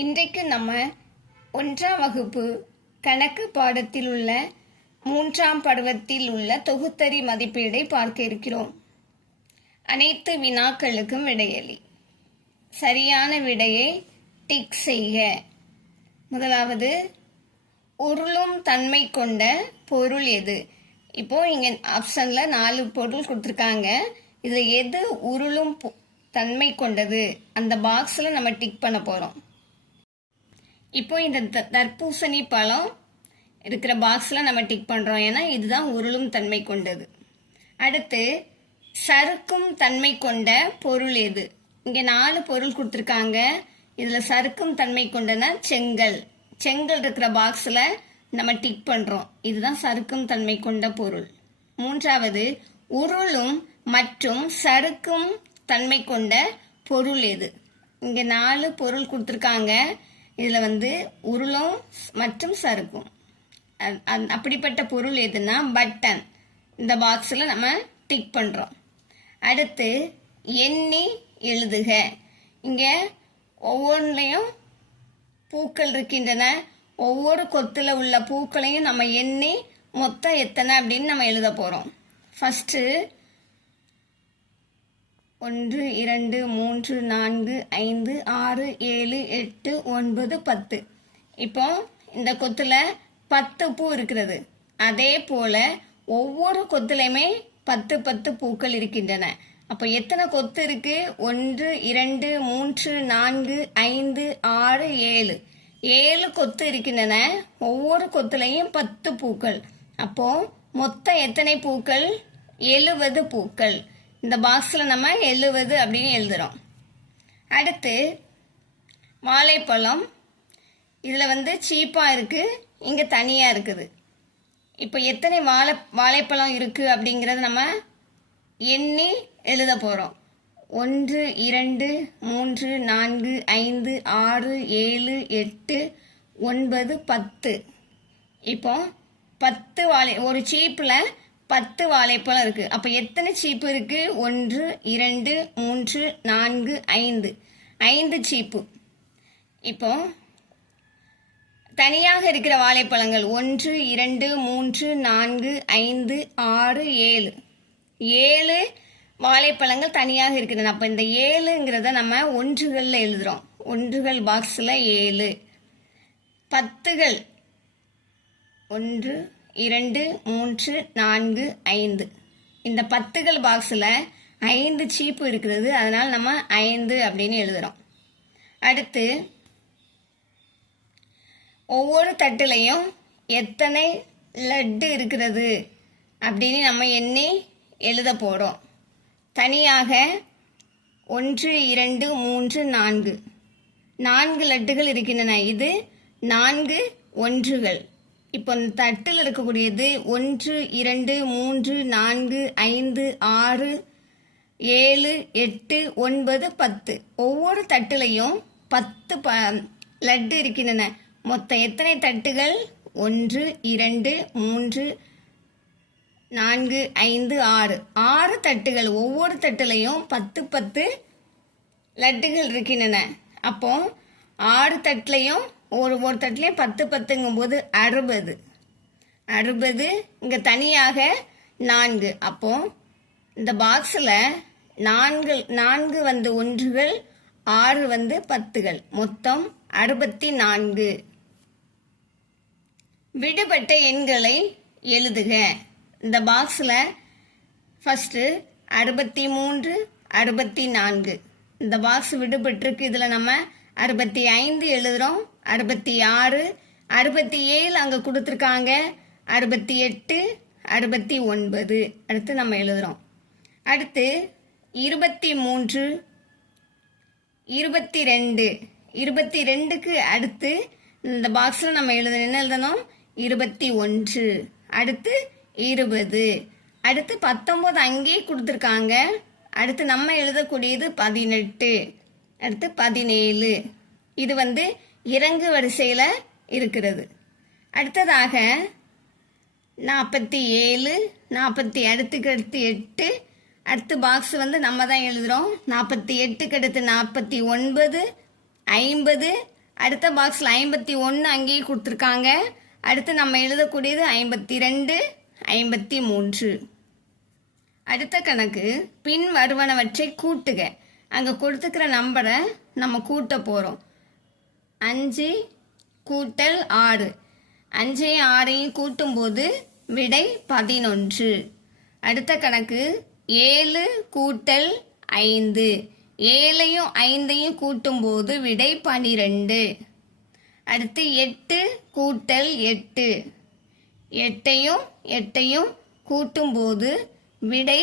இன்றைக்கு நம்ம 1ஆம் வகுப்பு கணக்கு பாடத்தில் உள்ள 3ஆம் பருவத்தில் உள்ள தொகுத்தறி மதிப்பீடை பார்க்க இருக்கிறோம். அனைத்து வினாக்களுக்கும் விடையளி. சரியான விடையை டிக் செய்க. முதலாவது, உருளும் தன்மை கொண்ட பொருள் எது? இப்போ இங்க ஆப்ஷன்ல 4 பொருள் கொடுத்துருக்காங்க. இதுல எது உருளும் தன்மை கொண்டது? அந்த பாக்ஸ்ல நம்ம டிக் பண்ண போறோம். இப்போ இந்த தர்பூசணி பழம் இருக்கிற பாக்ஸில் நம்ம டிக் பண்ணுறோம், ஏன்னா இதுதான் உருளும் தன்மை கொண்டது. அடுத்து, சறுக்கும் தன்மை கொண்ட பொருள் எது? இங்கே 4 பொருள் கொடுத்துருக்காங்க. இதில் சறுக்கும் தன்மை கொண்டனா செங்கல். செங்கல் இருக்கிற பாக்ஸில் நம்ம டிக் பண்ணுறோம், இதுதான் சறுக்கும் தன்மை கொண்ட பொருள். 3வது, உருளும் மற்றும் சறுக்கும் தன்மை கொண்ட பொருள் எது? இங்கே 4 பொருள் கொடுத்துருக்காங்க. இதில் உருளும் மற்றும் சறுக்கும். அப்படிப்பட்ட பொருள் எதுனா பட்டன். இந்த பாக்ஸில் நம்ம டிக் பண்ணுறோம். அடுத்து, எண்ணி எழுதுக. இங்கே ஒவ்வொன்றுலையும் பூக்கள் இருக்கின்றன. ஒவ்வொரு கொத்தில் உள்ள பூக்களையும் நம்ம எண்ணி மொத்தம் எத்தனை அப்படின்னு நம்ம எழுத போகிறோம். ஃபஸ்ட்டு 1 2 3 4 5 6 7 8 9 10. இப்போ இந்த கொத்துல 10 பூ இருக்கிறது. அதே போல ஒவ்வொரு கொத்துலையுமே 10 10 பூக்கள் இருக்கின்றன. அப்போ எத்தனை கொத்து இருக்கு? 1 2 3 4 5 6 7 7 கொத்து இருக்கின்றன. ஒவ்வொரு கொத்துலையும் 10 பூக்கள். அப்போ மொத்தம் எத்தனை பூக்கள்? 70 பூக்கள். இந்த பாக்ஸில் நம்ம 70 அப்படின்னு எழுதுகிறோம். அடுத்து, வாழைப்பழம். இதில் சீப்பாக இருக்குது, இங்கே தனியாக இருக்குது. இப்போ எத்தனை வாழைப்பழம் இருக்குது அப்படிங்கிறத நம்ம எண்ணி எழுத போகிறோம். 1 2 3 4 5 6 7 8 9 10. இப்போ 10 ஒரு சீப்பில் 10 வாழைப்பழம் இருக்கு. அப்ப எத்தனை சீப்பு இருக்கு? 1 2 3 4 5 5 சீப்பு. இப்போ தனியாக இருக்கிற வாழைப்பழங்கள் 1 2 3 4 5 6 7 7 வாழைப்பழங்கள் தனியாக இருக்கிறது. அப்ப இந்த 7ங்கிறத நம்ம ஒன்றுகள்ல எழுதுறோம். ஒன்றுகள் பாக்ஸ்ல 7. 10கள் 1 2 3 4 5. இந்த 10கள் பாக்ஸில் 5 சீப்பு இருக்கிறது, அதனால் நம்ம 5 அப்படின்னு எழுதுகிறோம். அடுத்து, ஒவ்வொரு தட்டுலையும் எத்தனை லட்டு இருக்கிறது அப்படின்னு நம்ம எண்ணி எழுத போகிறோம். தனியாக 1 2 3 4 4 லட்டுகள் இருக்கின்றன. இது 4 ஒன்றுகள். இப்போ இந்த தட்டில் இருக்கக்கூடியது 1 2 3 4 5 6 7 8 9 10. ஒவ்வொரு தட்டுலையும் 10 லட்டு இருக்கின்றன. மொத்தம் எத்தனை தட்டுகள்? 1 2 3 4 5 6 6 தட்டுகள். ஒவ்வொரு தட்டுலையும் 10 10 லட்டுகள் இருக்கின்றன. அப்போ 6 தட்டுலையும் ஒரு தட்டுலையும் 10 10ங்கும் போது 60. 60 இங்கே தனியாக 4. அப்போ இந்த பாக்ஸில் 4 ஒன்றுகள், 6 10கள், மொத்தம் 64. விடுபட்ட எண்களை எழுதுக. இந்த பாக்ஸில் ஃபஸ்ட்டு 63 64. இந்த பாக்ஸ் விடுபட்டிருக்கு. இதில் நம்ம 65 எழுதுகிறோம். 66 67 அங்கே கொடுத்துருக்காங்க. 68 69 அடுத்து நம்ம எழுதுகிறோம். அடுத்து 23 22 22க்கு அடுத்து இந்த பாக்ஸில் நம்ம என்ன எழுதணும்? 21. அடுத்து 20. அடுத்து 19 அங்கேயே கொடுத்துருக்காங்க. அடுத்து நம்ம எழுதக்கூடியது 18. அடுத்து 17. இது இறங்கு வரிசையில் இருக்கிறது. அடுத்ததாக 47 40 அடுத்துக்கு அடுத்து 8. அடுத்து பாக்ஸ் நம்ம தான் எழுதுகிறோம். 48க்கு அடுத்து 49 50 அடுத்த பாக்ஸில் 51 அங்கேயே கொடுத்துருக்காங்க. அடுத்து நம்ம எழுதக்கூடியது 52, 53. அடுத்த கணக்கு பின் வருவனவற்றை கூட்டுக. அங்கே கொடுத்துக்கிற நம்பரை நம்ம கூட்ட போகிறோம். 5 கூட்டல் 6. 5ஐயும் 6ஐயும் கூட்டும்போது விடை 11. அடுத்த கணக்கு 7 கூட்டல் 5. 7ஐயும் 5ஐயும் கூட்டும்போது விடை 12. அடுத்து 8 கூட்டல் 8. 8ஐயும் 8ஐயும் கூட்டும்போது விடை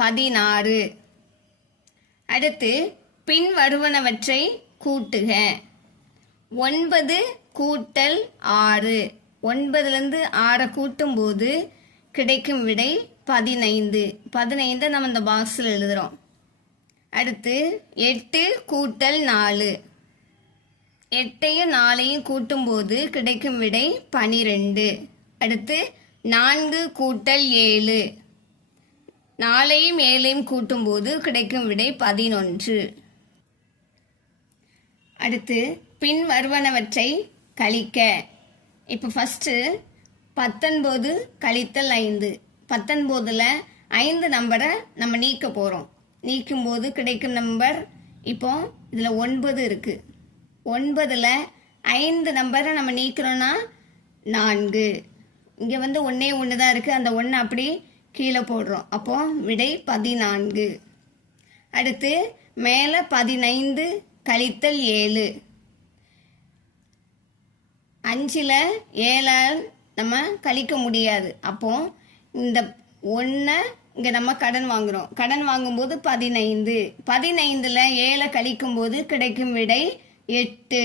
16. அடுத்து பின் வருவனவற்றை கூட்டுக. 9 கூட்டல் 6. 9லேருந்து 6 கூட்டும்போது கிடைக்கும் விடை 15. 15 நம்ம இந்த பாக்ஸில் எழுதுகிறோம். அடுத்து 8 கூட்டல் 4. 8ஐயும் 4ஐயும் கூட்டும்போது கிடைக்கும் விடை 12. அடுத்து 4 கூட்டல் 7. 4ஐயும் 7ஐயும் கூட்டும்போது கிடைக்கும் விடை 11. அடுத்து பின் வருவனவற்றை கழிக்க. இப்போ ஃபஸ்ட்டு 19 கழித்தல் 5. 19ல் 5 நம்பரை நம்ம நீக்க போகிறோம். நீக்கும்போது கிடைக்கும் நம்பர் இப்போ இதில் 9 இருக்குது. 9ல் 5 நம்பரை நம்ம நீக்கிறோன்னா 4. இங்கே வந்து 1 தான் இருக்குது. அந்த 1 அப்படி கீழே போடுறோம். அப்போ விடை 14. அடுத்து மேலே 15 கழித்தல் 7. 5ல் 7 நம்ம கழிக்க முடியாது. அப்போ இந்த 1 இங்கே நம்ம கடன் வாங்குகிறோம். கடன் வாங்கும்போது 15. 15ல் 7 கழிக்கும்போது கிடைக்கும் விடை 8.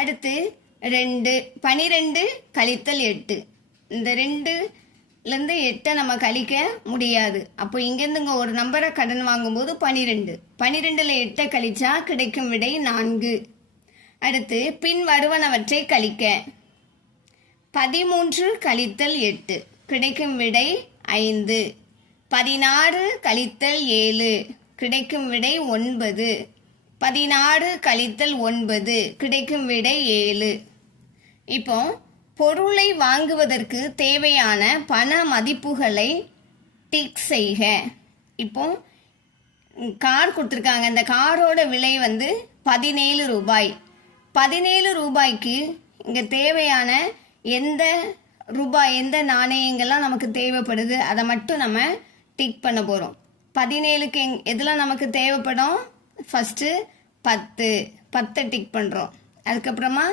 அடுத்து 2 12 கழித்தல் 8. இந்த 2லேருந்து 8 நம்ம கழிக்க முடியாது. அப்போ இங்கேருந்து இங்கே ஒரு நம்பரை கடன் வாங்கும்போது 12. 12ல் 8 கழிச்சா கிடைக்கும் விடை 4. அடுத்து பின் வருவனவற்றை கழிக்க. 13 கழித்தல் 8 கிடைக்கும் விடை 5. 16 கழித்தல் 7 கிடைக்கும் விடை 9. 16 கழித்தல் 9 கிடைக்கும் விடை 7. இப்போ பொருளை வாங்குவதற்கு தேவையான பண மதிப்புகளை டிக் செய்க. இப்போ கார் கொடுத்துருக்காங்க. இந்த காரோட விலை வந்து 17 ரூபாய். 17 ரூபாய்க்கு இங்கே தேவையான எந்த நாணயங்கள்லாம் நமக்கு தேவைப்படுது அதை மட்டும் நம்ம டிக் பண்ண போகிறோம். 17க்கு எதெல்லாம் நமக்கு தேவைப்படும்? ஃபஸ்ட்டு 10 டிக் பண்ணுறோம். அதுக்கப்புறமா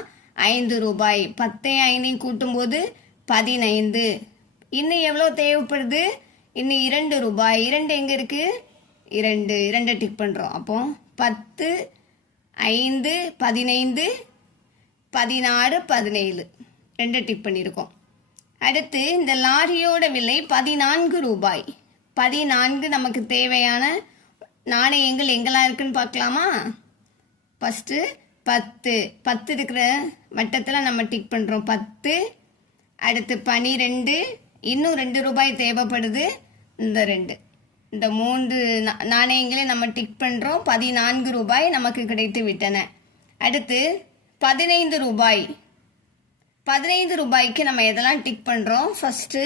5 ரூபாய். 10ஐயும் 5ஐயும் கூட்டும்போது 15. இன்னும் எவ்வளோ தேவைப்படுது? இன்னும் 2 ரூபாய். 2 எங்கே இருக்குது? 2 டிக் பண்ணுறோம். அப்போ 10, 5, 15, 16, 17 2 டிக் பண்ணியிருக்கோம். அடுத்து இந்த லாரியோட விலை 14 ரூபாய். 14 நமக்கு தேவையான நாணயங்கள் எங்கெல்லாம் இருக்குன்னு பார்க்கலாமா? ஃபஸ்ட்டு 10 இருக்கிற வட்டத்தில் நம்ம டிக் பண்ணுறோம். 10. அடுத்து 12. இன்னும் 2 ரூபாய் தேவைப்படுது. இந்த 2. இந்த 3 நாணயங்களே நம்ம டிக் பண்ணுறோம். 14 ரூபாய் நமக்கு கிடைத்து விட்டன. அடுத்து 15 ரூபாய். 15 ரூபாய்க்கு நம்ம எதெல்லாம் டிக் பண்ணுறோம்? ஃபஸ்ட்டு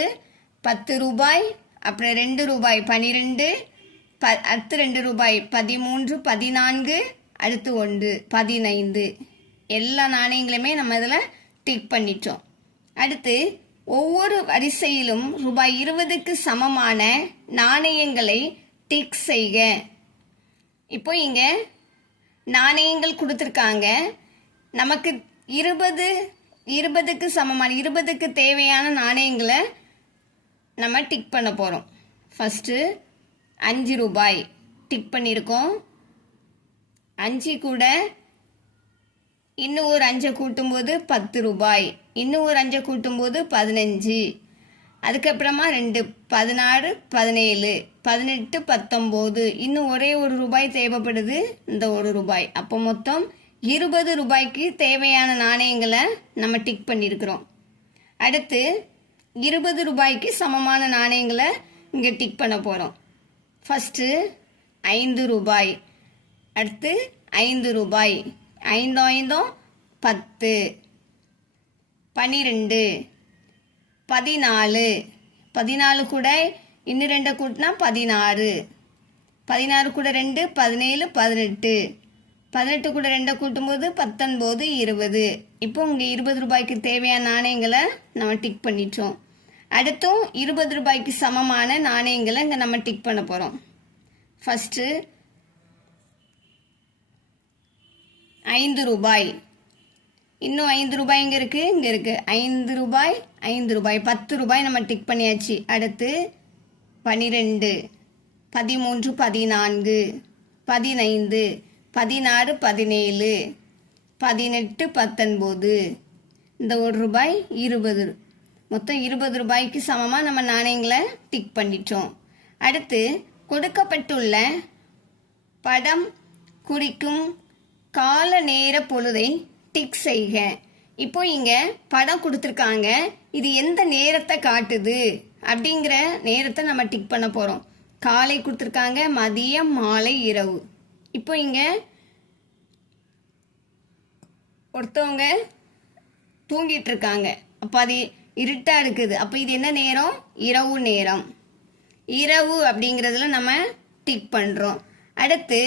10 ரூபாய், அப்புறம் 2 ரூபாய் 12, அடுத்து 2 ரூபாய் 13, 14, அடுத்து 1 15. எல்லா நாணயங்களுமே நம்ம இதில் டிக் பண்ணிட்டோம். அடுத்து ஒவ்வொரு வரிசையிலும் ரூபாய் 20க்கு சமமான நாணயங்களை டிக் செய்க. இப்போ இங்கே நாணயங்கள் கொடுத்துருக்காங்க. நமக்கு 20க்கு சமமான 20க்கு தேவையான நாணயங்களை நம்ம டிக் பண்ண போகிறோம். ஃபஸ்ட்டு 5 ரூபாய் டிக் பண்ணியிருக்கோம். 5 கூட இன்னும் ஒரு 5 கூட்டும்போது 10 ரூபாய். இன்னும் ஒரு 5 கூட்டும்போது 15. அதுக்கப்புறமா 2 16, 17, 18, 19. இன்னும் ஒரே ஒரு ரூபாய் தேவைப்படுது. இந்த 1 ரூபாய். அப்போ மொத்தம் 20 ரூபாய்க்கு தேவையான நாணயங்களை நம்ம டிக் பண்ணியிருக்கிறோம். அடுத்து 20 ரூபாய்க்கு சமமான நாணயங்களை இங்கே டிக் பண்ண போகிறோம். ஃபஸ்ட்டு 5 ரூபாய். அடுத்து 5 ரூபாய். 5 5 10, 12, 14, 14 கூட இன்னும் 2 கூட்டினா 16, 16 கூட 2 17, 18, 18 கூட 2 கூட்டும்போது 19, 20. இப்போ இங்கே 20 ரூபாய்க்கு தேவையான நாணயங்களை நம்ம டிக் பண்ணிட்டோம். அடுத்தும் 20 ரூபாய்க்கு சமமான நாணயங்களை இங்கே நம்ம டிக் பண்ண போகிறோம். ஃபஸ்ட்டு 5 ரூபாய், இன்னும் 5 ரூபாய் இங்கே இருக்குது 5 ரூபாய் 5 ரூபாய் 10 ரூபாய் நம்ம டிக் பண்ணியாச்சு. அடுத்து 12, 13, 14, 15, 16, 17, 18, 19, இந்த 1 ரூபாய் 20, மொத்தம் 20 ரூபாய்க்கு சமமாக நம்ம நாணயங்களை டிக் பண்ணிட்டோம். அடுத்து கொடுக்கப்பட்டுள்ள படம் குறிக்கும் கால நேர பொழுதை டிக் செய்க. இப்போ இங்கே படம் கொடுத்துருக்காங்க, இது எந்த நேரத்தை காட்டுது அப்படிங்கிற நேரத்தை நம்ம டிக் பண்ண போகிறோம். காலை கொடுத்துருக்காங்க, மதியம், மாலை, இரவு. இப்போ இங்கே ஒருத்தவங்க தூங்கிட்டு இருக்காங்க, அப்போ அது இருட்டாக இருக்குது. அப்போ இது என்ன நேரம்? இரவு நேரம். இரவு அப்படிங்கிறதுல நம்ம டிக் பண்ணுறோம். அடுத்து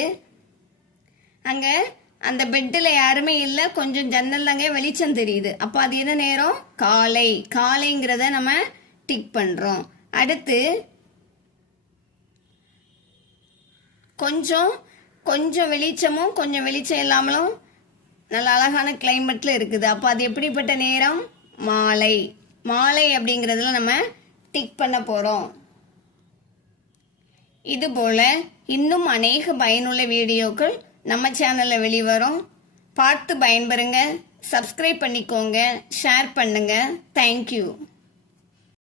அங்கே அந்த பெட்டில் யாருமே இல்லை, கொஞ்சம் ஜன்னல் அங்கே வெளிச்சம் தெரியுது. அப்போ அது என்ன நேரம்? காலை. காலைங்கிறத நம்ம டிக் பண்ணுறோம். அடுத்து கொஞ்சம் வெளிச்சமும் கொஞ்சம் வெளிச்சம் இல்லாமலும் நல்ல அழகான கிளைமேட்டில் இருக்குது. அப்போ அது எப்படிப்பட்ட நேரம்? மாலை. மாலை அப்படிங்கிறதுல நம்ம டிக் பண்ண போகிறோம். இதுபோல் இன்னும் அநேக பயனுள்ள வீடியோக்கள் நம்ம சேனலில் வெளிவரும். பார்த்து பயன்பெறுங்க. சப்ஸ்கிரைப் பண்ணிக்கோங்க, ஷேர் பண்ணுங்கள். தேங்க்யூ.